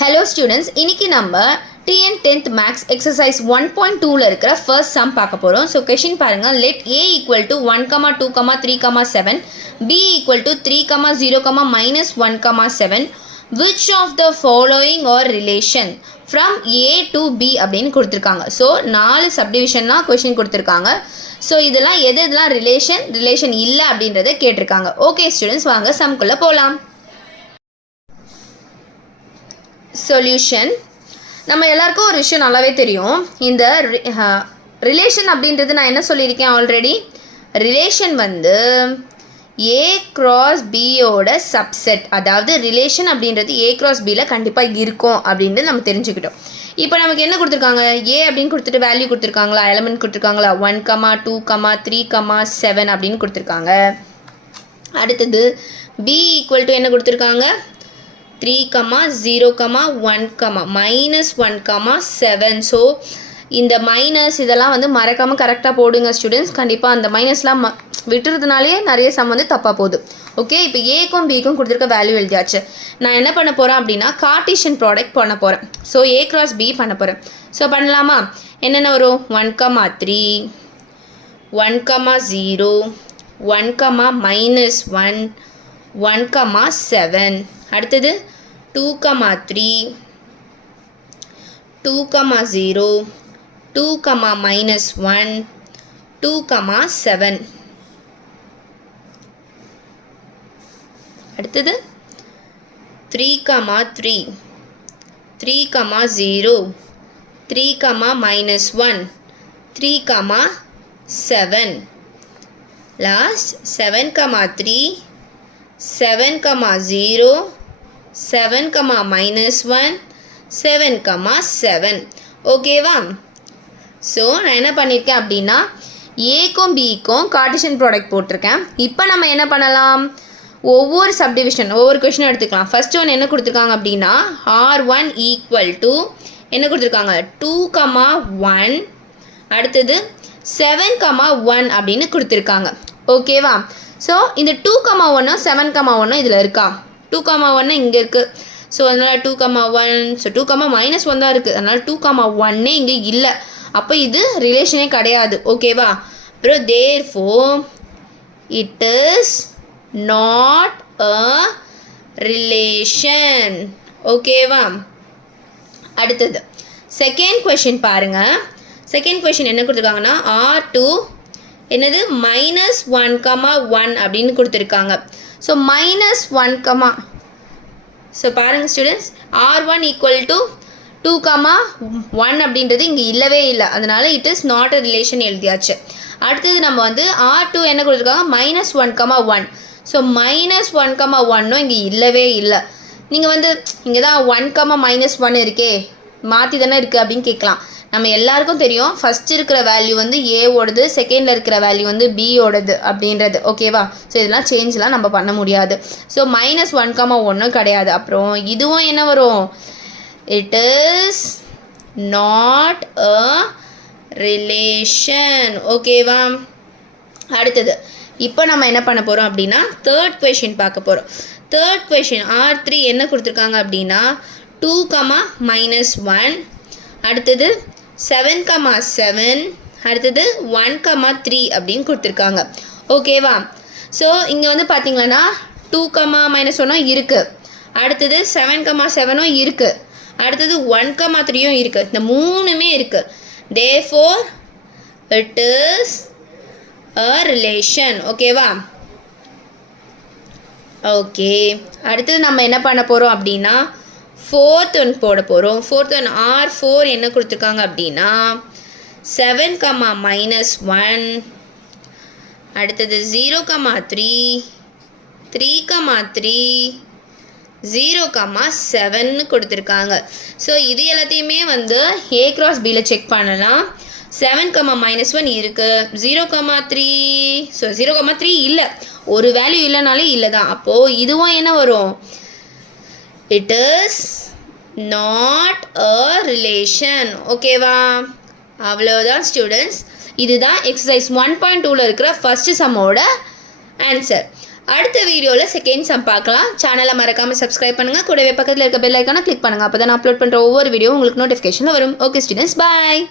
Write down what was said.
Hello students, இன்னைக்கு நம்ம TN 10th Max exercise 1.2ல இருக்கிற first sum பார்க்க போறோம். So question பாருங்க, let A equal to 1, 2, 3, 7, B equal to 3, 0, minus 1, 7, which of the following are relation from A to B அப்படின்னு கொடுத்துருக்காங்க. So 4 சப்டிவிஷன்லாம் question கொடுத்துருக்காங்க. So இதெல்லாம் எதெல்லாம் ரிலேஷன் இல்லை அப்படின்றத கேட்டிருக்காங்க. ஓகே ஸ்டூடெண்ட்ஸ், வாங்க சம்குள்ளே போகலாம். சொல்யூஷன். நம்ம எல்லாருக்கும் ஒரு விஷயம் நல்லாவே தெரியும். இந்த ரிலேஷன் அப்படின்றது நான் என்ன சொல்லியிருக்கேன் ஆல்ரெடி, ரிலேஷன் வந்து ஏ கிராஸ் பியோட சப்செட். அதாவது ரிலேஷன் அப்படின்றது ஏ கிராஸ் பியில் கண்டிப்பாக இருக்கும் அப்படின்ட்டு நம்ம தெரிஞ்சுக்கிட்டோம். இப்போ நமக்கு என்ன கொடுத்துருக்காங்க, ஏ அப்படின்னு கொடுத்துட்டு வேல்யூ கொடுத்துருக்காங்களா, எலமெண்ட் கொடுத்துருக்காங்களா, 1, 2, 3, 7 அப்படின்னு கொடுத்துருக்காங்க. அடுத்தது பி ஈக்குவல் டு என்ன கொடுத்துருக்காங்க, 3, 0, 1, minus 1, 7. ஸோ இந்த மைனஸ் இதெல்லாம் வந்து மறக்காமல் கரெக்டாக போடுங்க ஸ்டூடெண்ட்ஸ். கண்டிப்பாக அந்த மைனஸ்லாம் விட்டுறதுனாலே நிறைய சம் வந்து தப்பாக போகுது. ஓகே, இப்போ ஏக்கும் பிக்கும் கொடுத்துருக்க வேல்யூ எழுதியாச்சு. நான் என்ன பண்ண போகிறேன் அப்படின்னா கார்ட்டீசியன் ப்ராடக்ட் பண்ண போகிறேன். ஸோ ஏ கிராஸ் பி பண்ண போகிறேன். ஸோ பண்ணலாமா? என்னென்ன வரும், 1, 3, 1, 0, 1, minus 1, 1, 7. அடுத்தது 2, 3, 2, 0, 2, minus 1, 2, 7. அடுத்தது 3, 3, 3, 0, 3, minus 1, 3, 7. Last 7, 3, 7, 0, 7, minus 1, 7, 7. ஓகேவா? ஸோ நான் என்ன பண்ணியிருக்கேன் அப்படின்னா ஏக்கும் பிக்கும் கார்ட்டீசியன் ப்ராடக்ட் போட்டிருக்கேன். இப்போ நம்ம என்ன பண்ணலாம், ஒவ்வொரு சப்டிவிஷன் ஒவ்வொரு கொஷின் எடுத்துக்கலாம். ஃபர்ஸ்ட் ஒன் என்ன கொடுத்துருக்காங்க அப்படின்னா R1 ஈக்குவல் டு என்ன கொடுத்துருக்காங்க, 2, 1. அடுத்தது 7, 1 அப்படின்னு கொடுத்துருக்காங்க. ஓகேவா? ஸோ இந்த 2, 1, 7, 1 இதில் இருக்கா, 2, 1 இங்கே இருக்குது. ஸோ அதனால் 2, 1, ஸோ 2, minus 1 தான் இருக்குது. அதனால் 2, 1 இங்கே இல்லை. அப்போ இது ரிலேஷனே கிடையாது. ஓகேவா? அப்புறம் therefore it is not a relation. ஓகேவா? அடுத்தது செகண்ட் கொஷின் பாருங்கள். செகண்ட் கொஷின் என்ன கொடுத்துருக்காங்கன்னா R2 என்னது minus 1, 1 அப்படின்னு கொடுத்துருக்காங்க. ஸோ minus 1, ஸோ பாருங்கள் ஸ்டூடெண்ட்ஸ், R1 ஈக்குவல் டு 2, 1 அப்படின்றது இங்கே இல்லவே இல்லை. அதனால் it is not a relation எழுதியாச்சு. அடுத்தது நம்ம வந்து R2 என்ன கொடுத்துருக்காங்க, minus 1, 1. ஸோ minus 1, 1 இங்கே இல்லவே இல்லை. நீங்கள் வந்து இங்கே தான் 1, minus 1 இருக்கே, மாற்றி தானே இருக்குது அப்படின்னு கேட்கலாம். நம்ம எல்லாருக்கும் தெரியும் ஃபஸ்ட் இருக்கிற வேல்யூ வந்து ஏவோடது, செகண்டில் இருக்கிற வேல்யூ வந்து பியோடது அப்படின்றது. ஓகேவா? ஸோ இதெல்லாம் சேஞ்செலாம் நம்ம பண்ண முடியாது. ஸோ minus 1, 1 கிடையாது. அப்புறம் இதுவும் என்ன வரும், it is not a relation. ஓகேவா? அடுத்தது இப்போ நம்ம என்ன பண்ண போகிறோம் அப்படின்னா தேர்ட் கொஷின் பார்க்க போகிறோம். தேர்ட் கொஷின் R3 என்ன கொடுத்துருக்காங்க அப்படின்னா 2, minus 1. அடுத்தது 7, 7. அடுத்தது 1, 3 அப்படின்னு கொடுத்துருக்காங்க. ஓகேவா? ஸோ இங்கே வந்து பார்த்தீங்கன்னா 2, minus 1 இருக்குது. அடுத்தது 7, 7 இருக்குது. அடுத்தது 1, 3 இருக்குது. இந்த மூணுமே இருக்குது. therefore it is a relation. ஓகேவா? ஓகே, அடுத்தது நம்ம என்ன பண்ண போகிறோம் அப்படின்னா ஃபோர்த் ஒன் போட போகிறோம். ஃபோர்த் ஒன் R4 என்ன கொடுத்துருக்காங்க அப்படின்னா 7, minus 1. அடுத்தது 0, 3, 3, 3, 0, 7 கொடுத்துருக்காங்க. ஸோ இது எல்லாத்தையுமே வந்து ஏ கிராஸ் பியில் செக் பண்ணலாம். 7, minus 1 இருக்குது. 0, 3, ஸோ 0, 3 இல்லை, ஒரு வேல்யூ இல்லைனாலே இல்லை தான். அப்போது இதுவும் என்ன வரும், it is not a relation. ஓகேவா? அவ்வளோதான் ஸ்டூடெண்ட்ஸ். இதுதான் எக்ஸசைஸ் 1.2ல இருக்கிற ஃபஸ்ட்டு சம்மோட ஆன்சர். அடுத்த வீடியோவில் செகண்ட் சம் பார்க்கலாம். சேனலை மறக்காமல் சப்ஸ்கிரைப் பண்ணுங்கள். கூடவே பக்கத்தில் இருக்க பெல் ஐக்கானை கிளிக் பண்ணுங்கள். அப்போ தான் நான் அப்லோட் பண்ணுற ஒவ்வொரு வீடியோ உங்களுக்கு நோட்டிஃபிகேஷனில் வரும். ஓகே ஸ்டூடெண்ட்ஸ், பாய்.